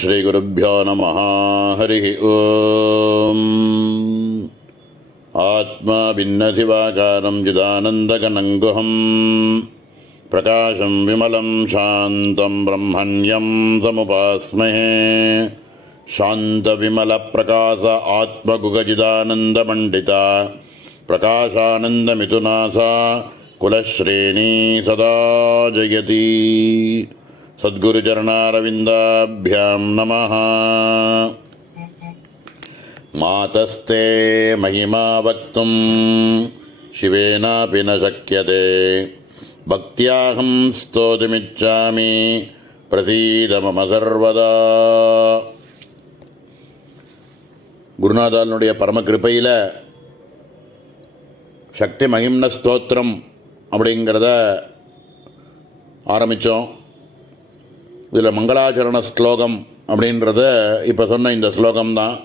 श्रीगुरुभ्यो नमः। हरिः ओम्। आत्मा भिन्नशिवाकारं चिदानन्दघनं गुहं प्रकाशं विमलं शान्तं ब्रह्मण्यं समुपास्महे। शान्तविमलप्रकाश आत्मगुगचिदानन्दमण्डिता प्रकाशानन्दमिथुनासा कुलश्रेणी सदा जयति। सद्गुरुचरणारविन्दाभ्यां नमः। मातस्ते महिमा वक्तुं शिवेनापि न शक्यते। भक्त्याहं स्तोतुमिच्छामि प्रसीद मम सर्वदा. குருநாதாலனுடைய பரமகிருப்பையில் சக்தி மகிம்ன ஸ்தோத்திரம் அப்படிங்கிறத ஆரம்பித்தோம். இதில் மங்களாச்சரண ஸ்லோகம் அப்படின்றத இப்போ சொன்ன இந்த ஸ்லோகம்தான்.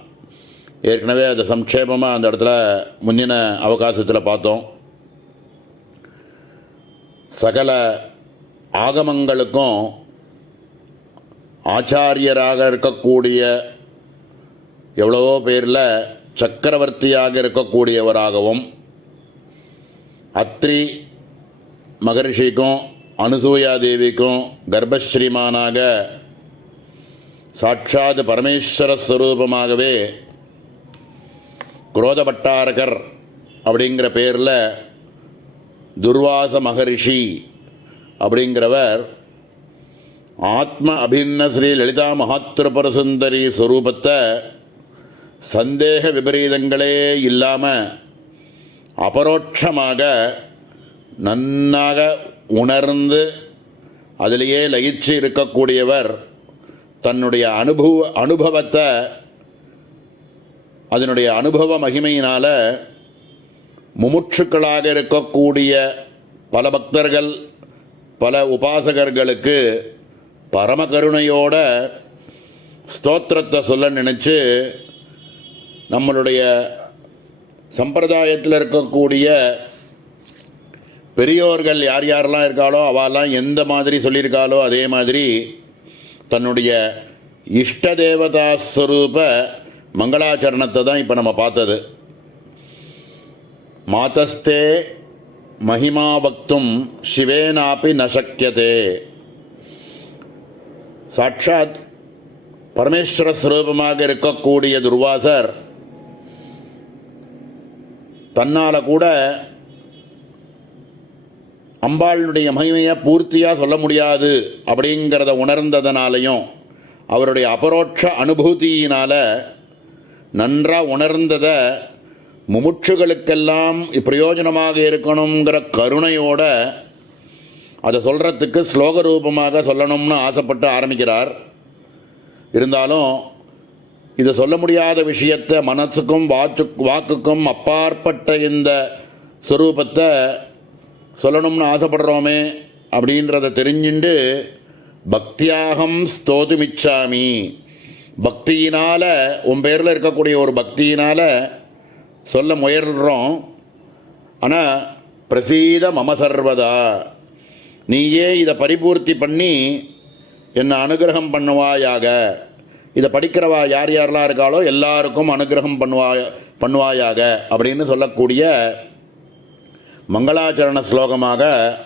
ஏற்கனவே அதை சம்க்ஷேபமாக அந்த இடத்துல முந்தின அவகாசத்தில் பார்த்தோம். சகல ஆகமங்களுக்கும் ஆச்சாரியராக இருக்கக்கூடிய எவ்வளவோ பேரில் சக்கரவர்த்தியாக இருக்கக்கூடியவராகவும், அத்ரி மகரிஷிக்கும் அனுசூயா தேவிக்கும் கர்ப்பஸ்ரீமானாக சாட்சாத் பரமேஸ்வர ஸ்வரூபமாகவே குரோதபட்டாரகர் அப்படிங்கிற பேரில் துர்வாச மகரிஷி அப்படிங்கிறவர் ஆத்ம அபின்ன ஸ்ரீ லலிதா மகாத்ரிபுர சுந்தரி ஸ்வரூபத்தை சந்தேக விபரீதங்களே இல்லாமல் அபரோட்சமாக நன்னாக உணர்ந்து அதிலேயே லயிச்சு இருக்கக்கூடியவர் தன்னுடைய அனுபவத்தை அதனுடைய அனுபவ மகிமையினால் முமுட்சுக்களாக இருக்கக்கூடிய பல பக்தர்கள் பல உபாசகர்களுக்கு பரமகருணையோட ஸ்தோத்திரத்தை சொல்ல நினச்சி நம்மளுடைய சம்பிரதாயத்தில் இருக்கக்கூடிய பெரியோர்கள் யார் யாரெல்லாம் இருக்காளோ அவெல்லாம் எந்த மாதிரி சொல்லியிருக்காளோ அதே மாதிரி தன்னுடைய இஷ்ட தேவதா ஸ்வரூப மங்களாச்சரணத்தை தான் இப்போ நம்ம பார்த்தது. மாதஸ்தே மகிமா வக்தும் சிவேனாப்பி ந சக்யதே. சாட்சாத் பரமேஸ்வர ஸ்வரூபமாக இருக்கக்கூடிய துர்வாசர் தன்னால் கூட அம்பாளுடைய மகிமையை பூர்த்தியாக சொல்ல முடியாது அப்படிங்கிறத உணர்ந்ததனாலையும், அவருடைய அபரோட்ச அனுபூதியினால் நன்றாக உணர்ந்ததை முமுட்சுகளுக்கெல்லாம் பிரயோஜனமாக இருக்கணுங்கிற கருணையோட அதை சொல்கிறதுக்கு ஸ்லோக ரூபமாக சொல்லணும்னு ஆசைப்பட்டு ஆரம்பிக்கிறார். இருந்தாலும் இதை சொல்ல முடியாத விஷயத்தை மனசுக்கும் வாக்குக்கும் அப்பாற்பட்ட இந்த ஸ்வரூபத்தை சொல்லணும்னு ஆசைப்படுறோமே அப்படின்றத தெரிஞ்சுண்டு பக்தியாகம் ஸ்தோதுமிச்சாமி, பக்தியினால் உன் பேரில் இருக்கக்கூடிய ஒரு பக்தியினால் சொல்ல முயல்றோம். ஆனால் பிரசீத மம சர்வதா, நீயே இதை பரிபூர்த்தி பண்ணி என்னை அனுகிரகம் பண்ணுவாயாக. இதை படிக்கிறவா யார் யாரெல்லாம் இருக்காளோ எல்லாருக்கும் அனுகிரகம் பண்ணுவாயாக அப்படின்னு சொல்லக்கூடிய மங்களாச்சரண ஸ்லோகமாக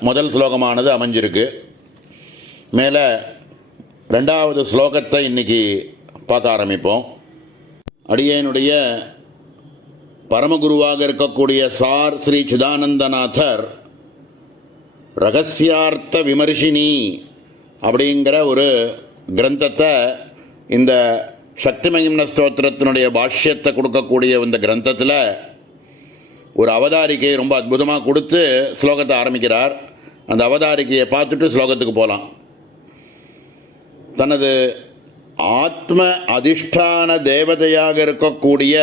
முதல் ஸ்லோகமானது அமைஞ்சிருக்கு. மேலே ரெண்டாவது ஸ்லோகத்தை இன்றைக்கி பார்க்க ஆரம்பிப்போம். அடியேனுடைய பரமகுருவாக இருக்கக்கூடிய சார் ஸ்ரீ சிதானந்தநாதர் ரகசியார்த்த விமர்சினி அப்படிங்கிற ஒரு கிரந்தத்தை, இந்த சக்தி மகிம்ன ஸ்தோத்திரத்தினுடைய பாஷ்யத்தை கொடுக்கக்கூடிய இந்த கிரந்தத்தில் ஒரு அவதாரிக்கையை ரொம்ப அற்புதமாக கொடுத்து ஸ்லோகத்தை ஆரம்பிக்கிறார். அந்த அவதாரிக்கையை பார்த்துட்டு ஸ்லோகத்துக்கு போகலாம். தனது ஆத்ம அதிஷ்டான தேவதையாக இருக்கக்கூடிய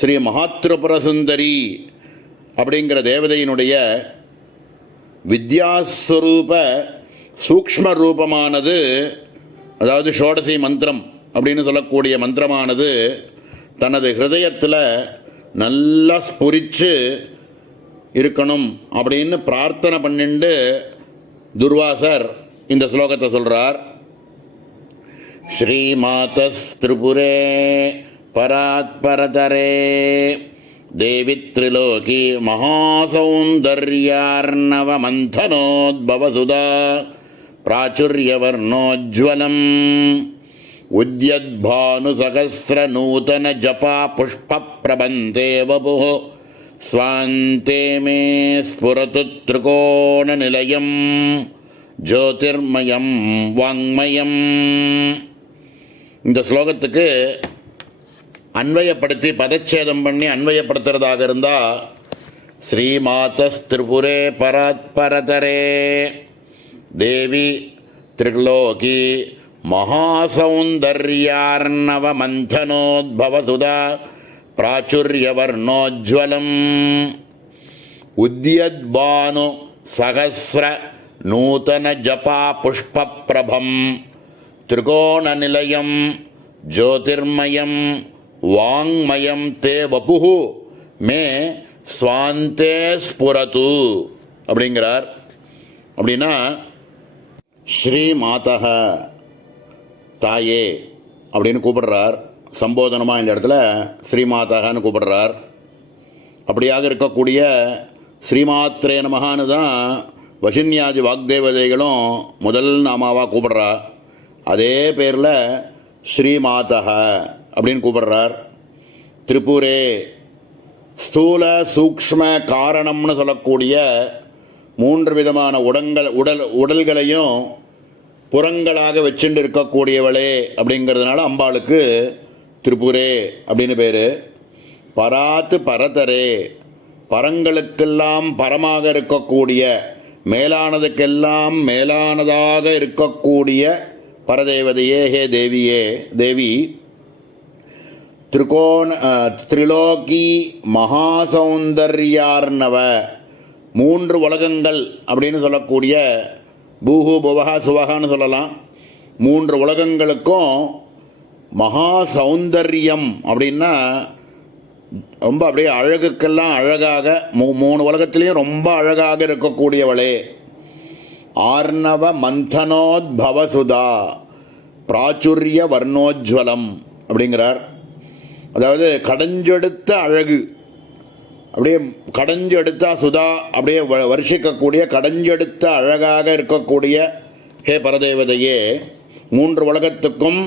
ஸ்ரீ மகாத்ரிபுர சுந்தரி அப்படிங்கிற தேவதையினுடைய வித்யாஸ்வரூப சூக்ஷ்ம ரூபமானது, அதாவது ஷோடசி மந்திரம் அப்படின்னு சொல்லக்கூடிய மந்திரமானது தனது ஹிருதயத்தில் நல்லா ஸ்புரித்து இருக்கணும் அப்படின்னு பிரார்த்தனை பண்ணிண்டு துர்வாசர் இந்த ஸ்லோகத்தை சொல்கிறார். ஸ்ரீமாதஸ்திரிபுரே பராத்பரதரே தேவி த்ரிலோகி மகாசௌந்தர்யார்ணவமந்தனோத்பவசுதா பிராச்சுர்யவர்ணோஜ்வலம் உத்யத்பானுசகஸ்ரநூதனஜபா புஷ்பப்ரபந்தே வபுः ஸ்வாந்தே மே ஸ்புரது த்ரிகோணநிலையம் ஜோதிர்மயம் வாங்மயம். இந்த ஸ்லோகத்துக்கு அன்வயப்படுத்தி பதச்சேதம் பண்ணி அன்வயப்படுத்துறதாக இருந்தால் ஸ்ரீமாதஸ்திரிபுரே பராத்பரதரே தேவி த்ரிலோகி மகாசௌந்தர்யார்ணவமந்தனோத்பவசுதா பிராச்சுர்யவர்ணோஜ்வலம் உத்யத்பானு சகஸ்ர நூதன ஜபா புஷ்பப்ரபம் திரிகோணநிலையம் ஜோதிர்மயம் வாங்மயம் தே வபுஹு மே ஸ்வாந்தே ஸ்புரது அப்படிங்கிறார். அப்படின்னா ஸ்ரீமாதக தாயே அப்படின்னு கூப்பிடுறார். சம்போதனமாக இந்த இடத்துல ஸ்ரீமாதகன்னு கூப்பிடுறார். அப்படியாக இருக்கக்கூடிய ஸ்ரீமாத்ரே நமகான்னு தான் வசின்யாதி வாக்தேவதைகளும் முதல் நாமாவாக கூப்பிடுறா. அதே பேரில் ஸ்ரீமாதக அப்படின்னு கூப்பிடுறார். திரிபுரே ஸ்தூல சூக்ஷ்ம காரணம்னு சொல்லக்கூடிய 3 விதமான உடல்களையும் புறங்களாக வச்சுட்டு இருக்கக்கூடியவளே அப்படிங்கிறதுனால அம்பாளுக்கு திரிபுரே அப்படின்னு பேர். பராத்து பரதரே பரங்களுக்கெல்லாம் பரமாக இருக்கக்கூடிய மேலானதுக்கெல்லாம் மேலானதாக இருக்கக்கூடிய பரதேவதையே ஹே தேவியே தேவி. த்ரிலோகி மகாசௌந்தர்யார்ணவ 3 உலகங்கள் அப்படின்னு சொல்லக்கூடிய பூஹு புவஹா சுவகான்னு சொல்லலாம். 3 உலகங்களுக்கும் மகா சௌந்தர்யம் அப்படின்னா ரொம்ப அப்படியே அழகுக்கெல்லாம் அழகாக 3 உலகத்திலையும் ரொம்ப அழகாக இருக்கக்கூடியவளே. ஆர்ணவ மந்தனோத்பவசுதா பிராச்சுரிய வர்ணோஜ்வலம் அப்படிங்கிறார். அதாவது கடைஞ்செடுத்த அழகு, அப்படியே கடைஞ்செடுத்த சுதா அப்படியே வருஷிக்கக்கூடிய கடைஞ்செடுத்த அழகாக இருக்கக்கூடிய ஹே பரதேவதையே. 3 உலகத்துக்கும்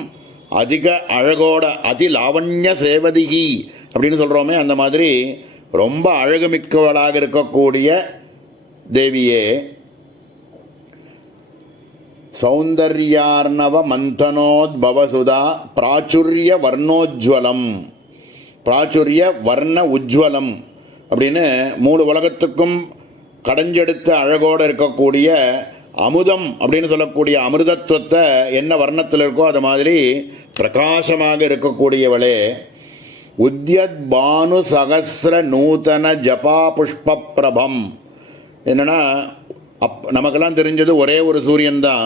அதிக அழகோட அதிலாவண்ய சேவதிகி அப்படின்னு சொல்கிறோமே, அந்த மாதிரி ரொம்ப அழகுமிக்கவளாக இருக்கக்கூடிய தேவியே. சௌந்தர்யார்ணவ மந்தனோத்பவசுதா பிராச்சுரிய வர்ணோஜ்வலம். பிராச்சுரிய வர்ண உஜ்வலம் அப்படின்னு 3 உலகத்துக்கும் கடைஞ்செடுத்த அழகோடு இருக்கக்கூடிய அமுதம் அப்படின்னு சொல்லக்கூடிய அமிர்தத்துவத்தை என்ன வர்ணத்தில் இருக்கோ அது மாதிரி பிரகாசமாக இருக்கக்கூடியவளே. உத்யத் பானு சகஸ்ர நூதன ஜபா புஷ்ப பிரபம். என்னன்னா நமக்கெல்லாம் தெரிஞ்சது ஒரே ஒரு சூரியன் தான்.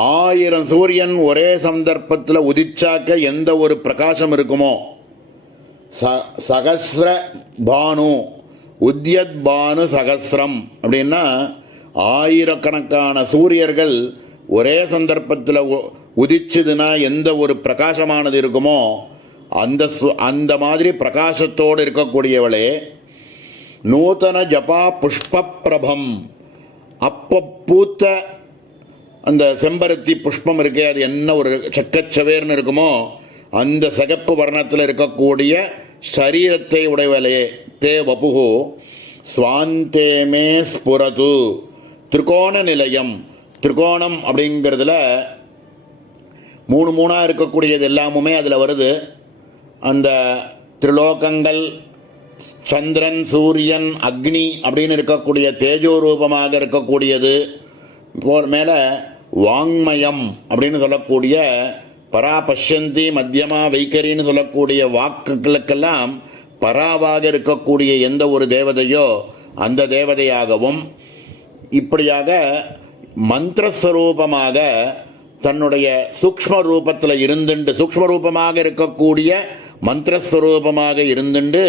1000 சூரியன் ஒரே சந்தர்ப்பத்தில் உதிச்சாக்க எந்த ஒரு பிரகாசம் இருக்குமோ, சகஸ்ர பானு உத்யத் பானு சகஸ்ரம் அப்படின்னா 1000கணக்கான சூரியர்கள் ஒரே சந்தர்ப்பத்தில் உதிச்சுதுன்னா எந்த ஒரு பிரகாசமானது இருக்குமோ அந்த மாதிரி பிரகாசத்தோடு இருக்கக்கூடியவளே. நூதன ஜபா புஷ்ப பிரபம். அப்போ பூத்த அந்த செம்பருத்தி புஷ்பம் இருக்கே, அது என்ன ஒரு சக்கச்சவேர்னு இருக்குமோ அந்த சிகப்பு வர்ணத்தில் இருக்கக்கூடிய சரீரத்தை உடையவளே. தே வபுகு ஸ்வாந்தே மே ஸ்புரது. திரிகோண நிலையம். திரிகோணம் அப்படிங்கிறதுல 3 இருக்கக்கூடியது எல்லாமுமே அதில் வருது. அந்த திரிலோகங்கள், சந்திரன், சூரியன், அக்னி அப்படின்னு இருக்கக்கூடிய தேஜோ ரூபமாக இருக்கக்கூடியது மேலே வாங்மயம் அப்படின்னு சொல்லக்கூடிய பராபஷ்யந்தி மத்தியமா வைக்கரின்னு சொல்லக்கூடிய வாக்குகளுக்கெல்லாம் பராவாக இருக்கக்கூடிய எந்த ஒரு தேவதையோ அந்த தேவதையாகவும், இப்படியாக மந்திரஸ்வரூபமாக தன்னுடைய சூக்ஷ்ம ரூபத்தில் இருந்துண்டு, சூக்ஷ்ம ரூபமாக இருக்கக்கூடிய மந்திரஸ்வரூபமாக இருந்துண்டு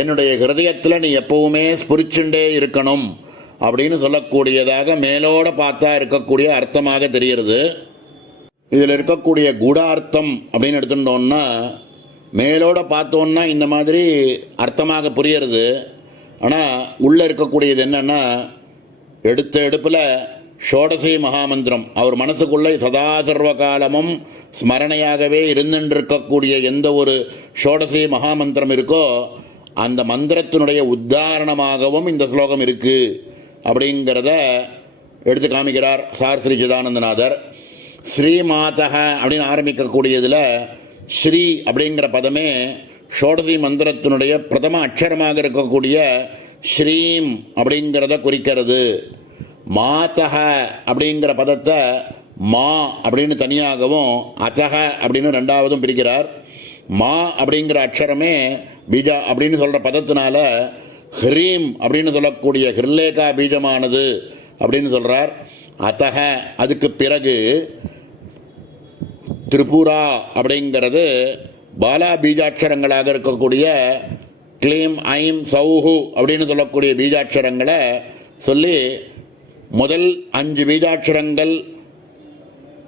என்னுடைய ஹிருதயத்தில் நீ எப்பவுமே ஸ்புரிச்சுண்டே இருக்கணும் அப்படின்னு சொல்லக்கூடியதாக மேலோட பார்த்தா இருக்கக்கூடிய அர்த்தமாக தெரிகிறது. இதில் இருக்கக்கூடிய கூடார்த்தம் அப்படின்னு எடுத்துட்டோம்னா மேலோட பார்த்தோன்னா இந்த மாதிரி அர்த்தமாக புரியறது. ஆனால் உள்ளே இருக்கக்கூடியது என்னென்னா எடுத்த எடுப்பில் ஷோடசி மகாமந்திரம் அவர் மனசுக்குள்ளே சதா சர்வ காலமும் ஸ்மரணையாகவே இருந்துருக்கக்கூடிய எந்த ஒரு ஷோடசி மகாமந்திரம் இருக்கோ அந்த மந்திரத்தினுடைய உத்தாரணமாகவும் இந்த ஸ்லோகம் இருக்குது அப்படிங்கிறத எடுத்து காமிக்கிறார் சார் ஸ்ரீ சிதானந்தநாதர். ஸ்ரீமாதக அப்படின்னு ஆரம்பிக்கக்கூடியதில் ஸ்ரீ அப்படிங்கிற பதமே ஷோடசி மந்திரத்தினுடைய பிரதம அக்ஷரமாக இருக்கக்கூடிய ஸ்ரீம் அப்படிங்கிறத குறிக்கிறது. மாதக அப்படிங்கிற பதத்தை மா அப்படின்னு தனியாகவும் அதக அப்படின்னு ரெண்டாவதும் பிரிக்கிறார். மா அப்படிங்கிற அக்ஷரமே பீஜா அப்படின்னு சொல்கிற பதத்தினால ஹ்ரீம் அப்படின்னு சொல்லக்கூடிய ஹிர்லேகா பீஜமானது அப்படின்னு சொல்கிறார். அதக அதுக்கு பிறகு திரிபுரா அப்படிங்கிறது பாலா பீஜாட்சரங்களாக இருக்கக்கூடிய க்ளீம் ஐம் சௌஹு அப்படின்னு சொல்லக்கூடிய பீஜாட்சரங்களை சொல்லி முதல் 5 பீஜாட்சரங்கள்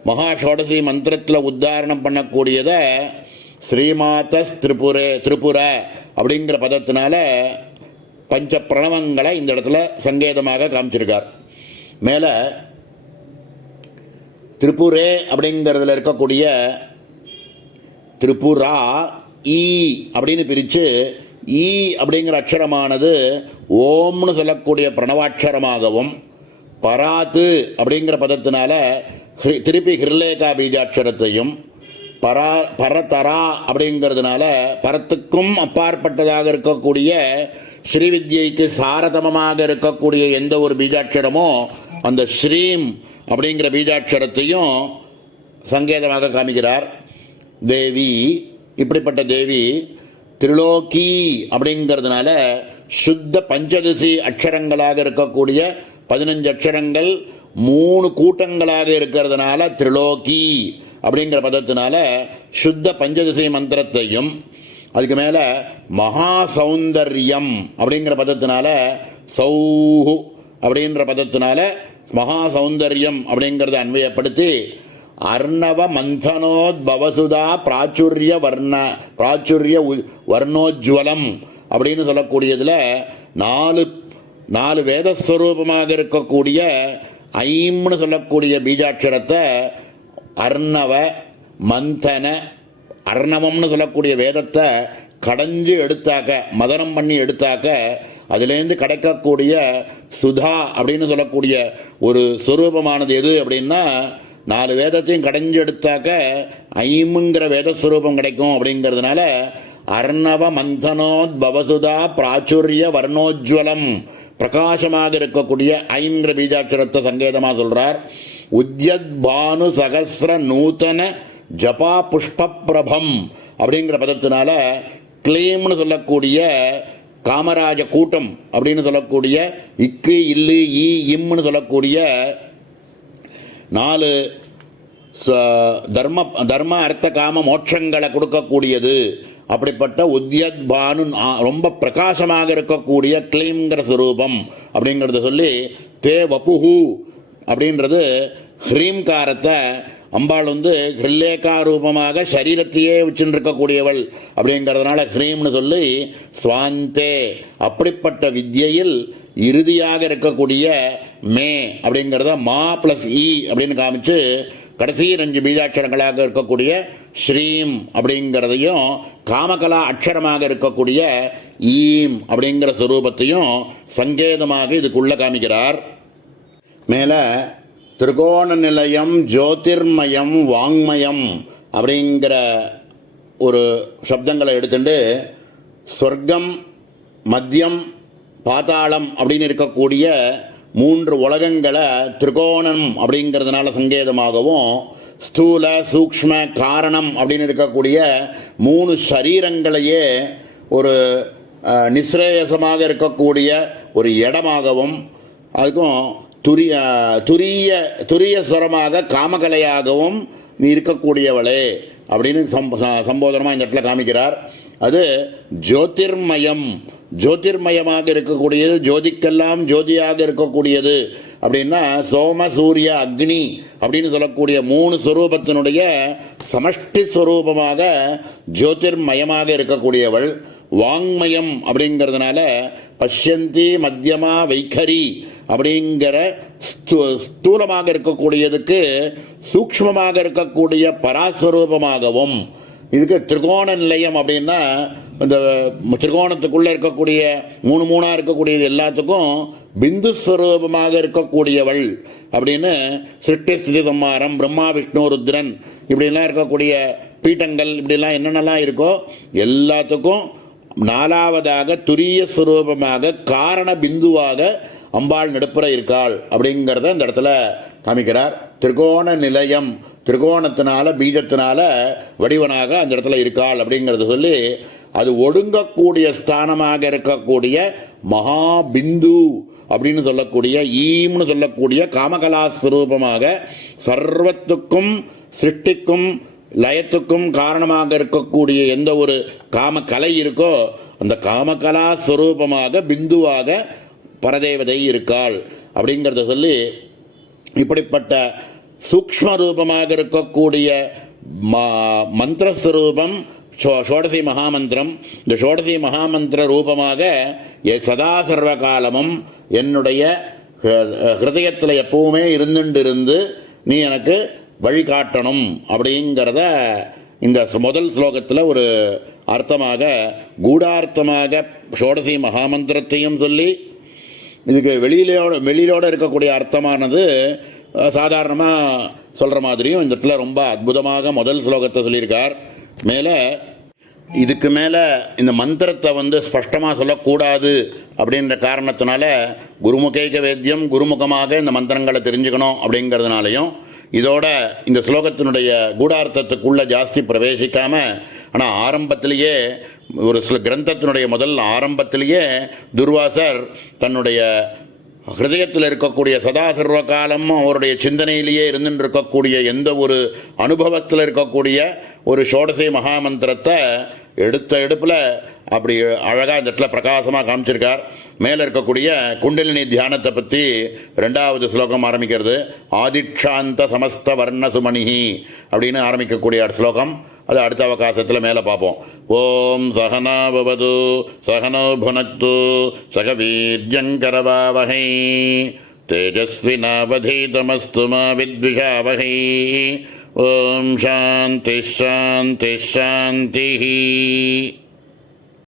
மகாஷோடசி மந்திரத்தில் உத்தாரணம் பண்ணக்கூடியதை ஸ்ரீமாதஸ் திரிபுர அப்படிங்கிற பதத்தினால பஞ்ச பிரணவங்களை இந்த இடத்துல சங்கேதமாக காமிச்சிருக்கார். மேலே திரிபுரே அப்படிங்கிறதுல இருக்கக்கூடிய திரிபுரா ஈ அப்படின்னு பிரித்து ஈ அப்படிங்கிற அக்ஷரமானது ஓம்னு சொல்லக்கூடிய பிரணவாட்சரமாகவும் பராத்து அப்படிங்கிற பதத்தினால திருப்பி ஹிர்லேகா பீஜாட்சரத்தையும் பரதரா அப்படிங்கிறதுனால பரத்துக்கும் அப்பாற்பட்டதாக இருக்கக்கூடிய ஸ்ரீவித்யைக்கு சாரதமமாக இருக்கக்கூடிய எந்த ஒரு பீஜாட்சரமோ அந்த ஸ்ரீம் அப்படிங்கிற பீஜாட்சரத்தையும் சங்கேதமாக காமிக்கிறார். தேவி இப்படிப்பட்ட தேவி திரிலோகி அப்படிங்கிறதுனால சுத்த பஞ்சதசி அக்ஷரங்களாக இருக்கக்கூடிய 15 அக்ஷரங்கள் 3 கூட்டங்களாக இருக்கிறதுனால திரிலோகி அப்படிங்கிற பதத்தினால சுத்த பஞ்சதசி மந்திரத்தையும் அதுக்கு மேலே மகா சௌந்தர்யம் அப்படிங்கிற பதத்தினால சௌஹு அப்படின்ற பதத்தினால மகா சௌந்தர்யம் அப்படிங்கிறத அன்வயப்படுத்தி அர்ணவ மந்தனோத் பவசுதா பிராச்சுரிய வர்ணோஜ்வலம் அப்படின்னு சொல்லக்கூடியதில் 4 வேதஸ்வரூபமாக இருக்கக்கூடிய ஐம்னு சொல்லக்கூடிய பீஜாட்சரத்தை அர்ணவ மந்தன அர்ணவம்னு சொல்லக்கூடிய வேதத்தை கடைஞ்சு எடுத்தாக்க மதனம் பண்ணி எடுத்தாக்க அதுலேருந்து கிடைக்கக்கூடிய சுதா அப்படின்னு சொல்லக்கூடிய ஒரு ஸ்வரூபமானது எது அப்படின்னா 4 வேதத்தையும் கடைஞ்சு எடுத்தாக்க ஐமுங்கிற வேதஸ்வரூபம் கிடைக்கும். அப்படிங்கிறதுனால அர்ணவ மந்தனோத் பவசுதா பிராச்சுரிய வர்ணோஜ்வலம் பிரகாசமாக இருக்கக்கூடிய ஐங்கிற பீஜாட்சரத்தை சங்கேதமாக சொல்கிறார். உத்யத் பானு சகஸ்ர நூத்தன ஜபா புஷ்ப பிரபம் அப்படிங்கிற பதத்தினால கிளீம்னு சொல்லக்கூடிய காமராஜ கூட்டம் அப்படின்னு சொல்லக்கூடிய இக்கு இல்லு ஈ இம்னு சொல்லக்கூடிய 4 தர்ம அர்த்த காம மோட்சங்களை கொடுக்கக்கூடியது. அப்படிப்பட்ட உத்யத் பானு ரொம்ப பிரகாசமாக இருக்கக்கூடிய கிளீம்ங்கிற ஸ்வரூபம் அப்படிங்கிறத சொல்லி தே வப்புஹு அப்படின்றது ஹ்ரீம்காரத்தை அம்பாள் ஹிர்லேகா ரூபமாக சரீரத்தையே வச்சுட்டு இருக்கக்கூடியவள் அப்படிங்கிறதுனால ஹ்ரீம்னு சொல்லி ஸ்வாந்தே அப்படிப்பட்ட வித்யையில் இறுதியாக இருக்கக்கூடிய மே அப்படிங்கிறத மா ப்ளஸ் இ அப்படின்னு காமிச்சு கடைசி 2 பீஜாட்சரங்களாக இருக்கக்கூடிய ஸ்ரீம் அப்படிங்கிறதையும் காமகலா அக்ஷரமாக இருக்கக்கூடிய ஈம் அப்படிங்கிற ஸ்வரூபத்தையும் சங்கேதமாக இதுக்குள்ளே காமிக்கிறார். மேலே திரிகோண நிலையம் ஜோதிர்மயம் வாங்மயம் அப்படிங்கிற ஒரு சப்தங்களை எடுத்துட்டு சொர்க்கம் மத்தியம் பாதாளம் அப்படின்னு இருக்கக்கூடிய 3 உலகங்களை திரிகோணம் அப்படிங்கிறதுனால சங்கேதமாகவும் ஸ்தூல சூக்ஷ்ம காரணம் அப்படின்னு இருக்கக்கூடிய 3 சரீரங்களையே ஒரு நிஸ்ரேயசமாக இருக்கக்கூடிய ஒரு இடமாகவும் அதுக்கும் துரிய ஸ்வரமாக காமகலையாகவும் இருக்கக்கூடியவளே அப்படின்னு சம்போதனமாக இந்த இடத்துல காமிக்கிறார். அது ஜோதிர்மயமாக இருக்கக்கூடியது, ஜோதிக்கெல்லாம் ஜோதியாக இருக்கக்கூடியது அப்படின்னா சோம சூரிய அக்னி அப்படின்னு சொல்லக்கூடிய 3 ஸ்வரூபத்தினுடைய சமஷ்டி ஸ்வரூபமாக ஜோதிர்மயமாக இருக்கக்கூடியவள். வாங்மயம் அப்படிங்கிறதுனால பஷ்யந்தி மத்தியமா வைக்கரி அப்படிங்கிற ஸ்தூலமாக இருக்கக்கூடியதுக்கு சூக்ஷ்மமாக இருக்கக்கூடிய பராஸ்வரூபமாகவும், இதுக்கு திரிகோண நிலையம் அப்படின்னா இந்த திரிகோணத்துக்குள்ளே இருக்கக்கூடிய 3 இருக்கக்கூடியது எல்லாத்துக்கும் பிந்து ஸ்வரூபமாக இருக்கக்கூடியவள் அப்படின்னு சிருஷ்டி ஸ்திதி சம்ஹாரம் பிரம்மா விஷ்ணு ருத்ரன் இப்படிலாம் இருக்கக்கூடிய பீட்டங்கள் இப்படிலாம் என்னென்னலாம் இருக்கோ எல்லாத்துக்கும் 4வதாக துரிய ஸ்வரூபமாக காரண பிந்துவாக அம்பாள் நடுப்புற இருக்காள் அப்படிங்கிறத இந்த இடத்துல காமிக்கிறார். திரிகோண நிலையம், திரிகோணத்தினால பீஜத்தினால வடிவனாக அந்த இடத்துல இருக்காள் அப்படிங்கிறத சொல்லி, அது ஒடுங்கக்கூடிய ஸ்தானமாக இருக்கக்கூடிய மகாபிந்து அப்படின்னு சொல்லக்கூடிய ஈம்னு சொல்லக்கூடிய காமகலாஸ்வரூபமாக சர்வத்துக்கும் சிருஷ்டிக்கும் லயத்துக்கும் காரணமாக இருக்கக்கூடிய எந்த ஒரு காமகலை இருக்கோ அந்த காமகலா ஸ்வரூபமாக பிந்துவாக பரதேவதை இருக்காள் அப்படிங்கிறத சொல்லி, இப்படிப்பட்ட சூக்ஷ்ம ரூபமாக இருக்கக்கூடிய மந்திரஸ்வரூபம் ஷோடசி மகாமந்திரம். இந்த ஷோடசி மகாமந்திர ரூபமாக சதா சர்வ காலமும் என்னுடைய ஹிருதயத்தில் எப்பவுமே இருந்துட்டு நீ எனக்கு வழிகாட்டணும் அப்படிங்கிறத இந்த முதல் ஸ்லோகத்தில் ஒரு அர்த்தமாக கூடார்த்தமாக ஷோடசி மகாமந்திரத்தையும் சொல்லி, இதுக்கு வெளியிலோடு இருக்கக்கூடிய அர்த்தமானது சாதாரணமாக சொல்கிற மாதிரியும் இந்த இடத்துல ரொம்ப அற்புதமாக முதல் ஸ்லோகத்தை சொல்லியிருக்கார். மேலே இதுக்கு மேலே இந்த மந்திரத்தை ஸ்பஷ்டமாக சொல்லக்கூடாது அப்படின்ற காரணத்தினால குருமுகைக வேத்தியம், குருமுகமாக இந்த மந்திரங்களை தெரிஞ்சுக்கணும் அப்படிங்கிறதுனாலையும், இதோட இந்த ஸ்லோகத்தினுடைய கூடார்த்தத்துக்குள்ளே ஜாஸ்தி பிரவேசிக்காமல், ஆனால் ஆரம்பத்திலேயே ஒரு சில கிரந்தத்தினுடைய முதல் ஆரம்பத்திலேயே துர்வாசர் தன்னுடைய ஹிருதயத்தில் இருக்கக்கூடிய சதா சர்வ காலமும் அவருடைய சிந்தனையிலேயே இருந்துட்டு இருக்கக்கூடிய எந்த ஒரு அனுபவத்தில் இருக்கக்கூடிய ஒரு ஷோடசி மகாமந்திரத்தை எடுப்பில் அப்படி அழகாக இந்த இடத்துல பிரகாசமாக காமிச்சிருக்கார். மேலே இருக்கக்கூடிய குண்டலினி தியானத்தை பற்றி 2வது ஸ்லோகம் ஆரம்பிக்கிறது. ஆதிக்ஷாந்த சமஸ்த வர்ண சுமணிஹி அப்படின்னு ஆரம்பிக்கக்கூடிய ஸ்லோகம். அது அடுத்த அவகாசத்தில் மேலே பார்ப்போம். ஓம் சகனா பவது சகனோ புனக்து சக வீர்யங்கரவாவஹை தேஜஸ்வினாவதீதமஸ்து மா வித்விஷாவஹை. ஓம் சாந்தி சாந்தி சாந்தி.